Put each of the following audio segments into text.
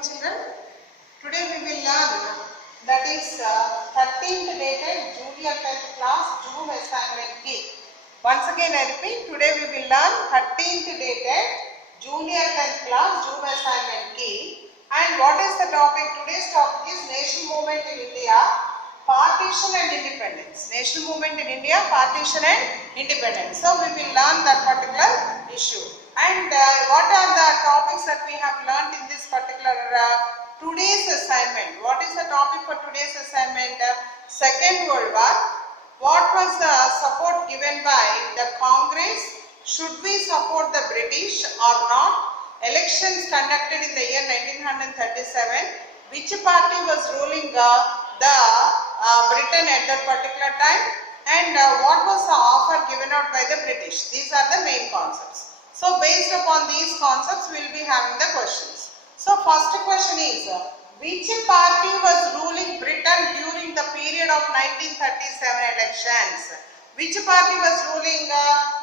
morning children. Today we will learn that is 13th dated junior 10th class June assignment key. Once again I repeat, today we will learn 13th dated junior 10th class June assignment key. And what is the topic? Today's topic is national movement in India, partition and independence. National movement in India, partition and independence. So we will learn that particular issue. And what are the topics that we have learned in this particular today's assignment? What is the topic for today's assignment? Second World War. What was the support given by the Congress? Should we support the British or not? Elections conducted in the year 1937. Which party was ruling the Britain at that particular time? And what was the offer given out by the British? These are the main concepts. So based upon these concepts, we will be having the questions. So first question is, which party was ruling Britain during the period of 1937 elections? Which party was ruling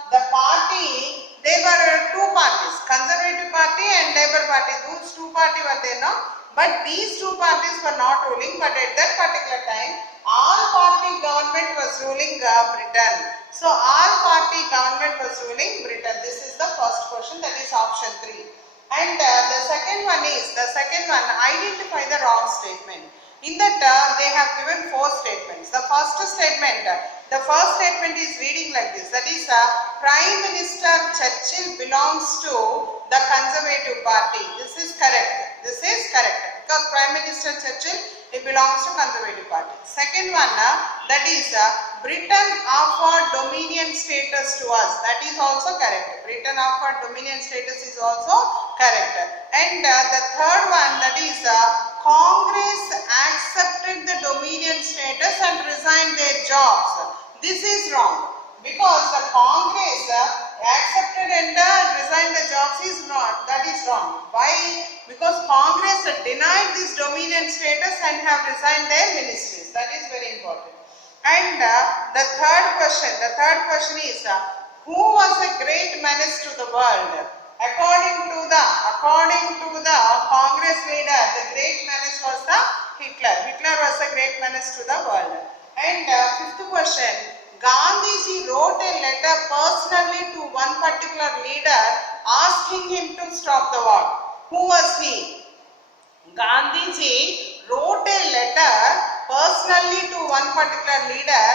the party? There were two parties, Conservative Party and Labour Party. Those two parties were there now. But these two parties were not ruling, but at that particular time, all-party government was ruling Britain. So, all-party government was ruling Britain. This is the first question, that is option 3. And the second one, identify the wrong statement. In that, they have given 4 statements. The first statement is reading like this. That is, Prime Minister Churchill belongs to the Conservative Party. This is correct. This is correct. Because Prime Minister Churchill, he belongs to Conservative Party. Second one, that is, Britain offered dominion status to us. That is also correct. Britain offered dominion status is also correct. And the third one, that is, Congress accepted the dominion status and resigned their jobs. This is wrong, because the Congress accepted and resigned the jobs is not. That is wrong. Why? Because Congress denied this dominion status and have resigned their ministries. That is very important. And the third question is, who was a great menace to the world? According to the Congress leader, the great menace was the Hitler. Hitler was a great menace to the world. And fifth question, Gandhiji wrote a letter personally to one particular leader asking him to stop the war. Who was he? Gandhiji wrote a letter personally to one particular leader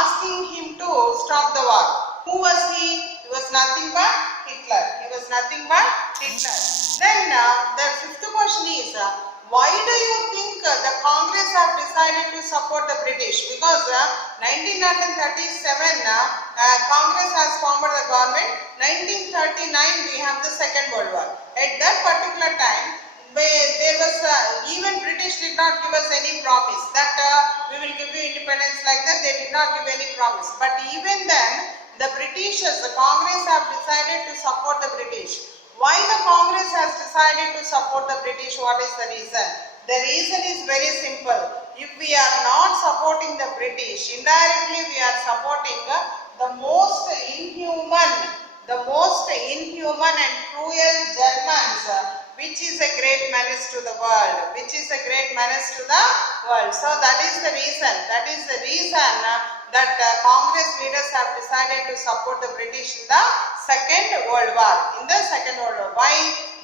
asking him to stop the war. Who was he? He was nothing but Hitler. He was nothing but Hitler. Then the fifth question is, why do you think the Congress have decided to support the British? Because 1937 Congress has formed the government. 1939 we have the Second World War. At that particular time, there was even British did not give us any promise that we will give you independence like that. They did not give any promise. But even then, the Britishers, the Congress have decided to support the British. Why the Congress has decided to support the British? What is the reason? The reason is very simple. If we are not supporting the British, indirectly we are supporting the most inhuman and cruel Germans, which is a great menace to the world. So that is the reason. That Congress leaders have decided to support the British in the Second World War. Why?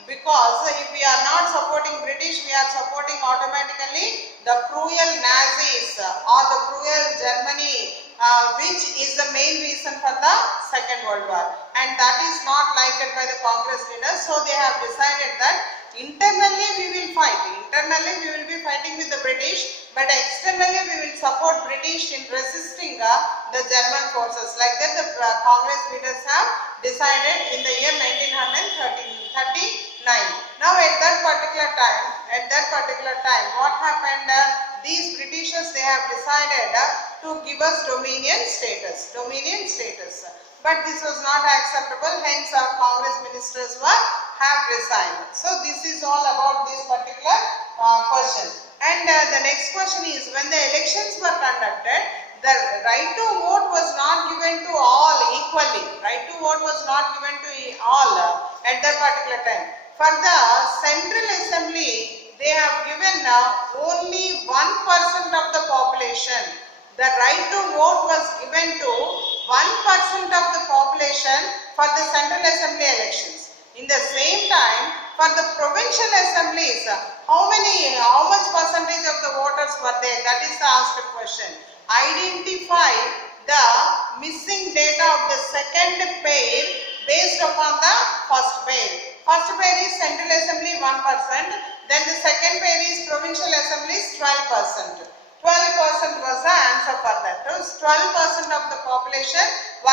Because if we are not supporting British, we are supporting automatically the cruel Nazis or the cruel Germany, which is the main reason for the Second World War. And that is not liked by the Congress leaders. So they have decided that internally we will fight. Internally we will be fighting with the British, but externally we will support British in resisting the German forces. Like that the Congress leaders have decided in the year 1939. Now at that particular time, what happened? These Britishers, they have decided to give us dominion status. But this was not acceptable, hence our Congress ministers have resigned. So this is all about this particular question. And the next question is, when the elections were conducted, the right to vote was not given to all equally. Right to vote was not given to all at that particular time. For the Central Assembly, they only 1% of the population. The right to vote was given to 1% of the population for the Central Assembly elections. In the same time, for the provincial assemblies, how much percentage of the voters were there? That is the asked question. Identify the missing data of the second pair based upon the first pair. First pair is Central Assembly 1%, then the second pair is Provincial Assemblies 12%. 12% was the answer for that. So 12% of the population was